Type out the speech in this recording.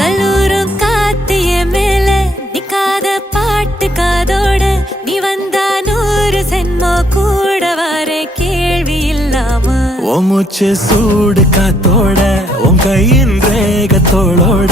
கல்லூரும் காத்திய மேல நிக்காத பாட்டு காதோட நீ வந்தா 100 சென்மோ கூட வர கேள்வி இல்லாம ஓ மூச்சு சூடு காத்தோட உன் கையின் ரேகத்தோளோட